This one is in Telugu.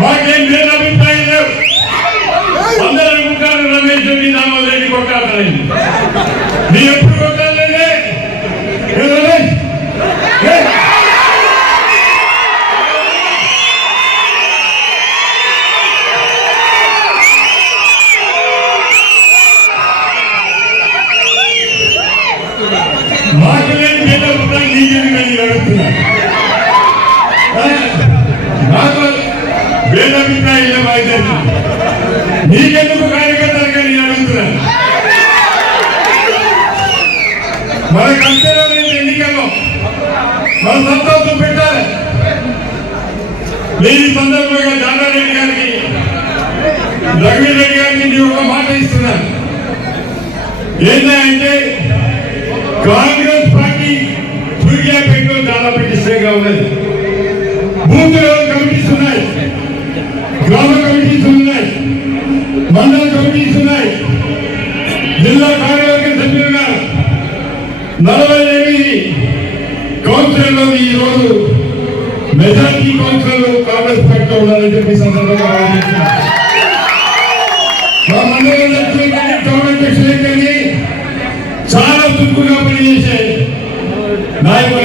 మాకేం వేరే అభిప్రాయం లేవు. అందరూ అనుకుంటారు రమేష్ రెడ్డి దామోదర్ రెడ్డి కొట్టాలని. నీ ఎప్పుడు కొట్టాలంటే రమేష్ మాకు లేని పేద పుట్టాలి నీకెందుకు అని అడుగుతున్నా. నాకు భేదాభిప్రాయం లేవు. అయితే నీకెందుకు కార్యకర్తలుగా నేను అడుగుతున్నా. మన కష్టమైన ఎన్నికల్లో మన సంతోషం పెట్టాలి. నేను ఈ సందర్భంగా జానారెడ్డి గారికి రఘువీరెడ్డి గారికి నేను ఒక మాట ఇస్తున్నాను. ఏంటంటే కాంగ్రెస్ పార్టీ సూర్యాపేటలో చాలా ప్రతిష్టంగా ఉన్నది. బూత్ లెవెల్ కమిటీస్ ఉన్నాయి, గ్రామ కమిటీస్ ఉన్నాయి, మండల కమిటీస్ ఉన్నాయి, జిల్లా కార్యవర్గ సభ్యులుగా 48 కౌన్సిలర్లు ఈరోజు మెజార్టీ కౌన్సిలర్లు కాంగ్రెస్ పార్టీలో ఉండాలని చెప్పి సందర్భంగా మా మండలం అధ్యక్షులకి టౌన్ అధ్యక్షులకి చాలా చురుకుగా పనిచేసే నాయకులు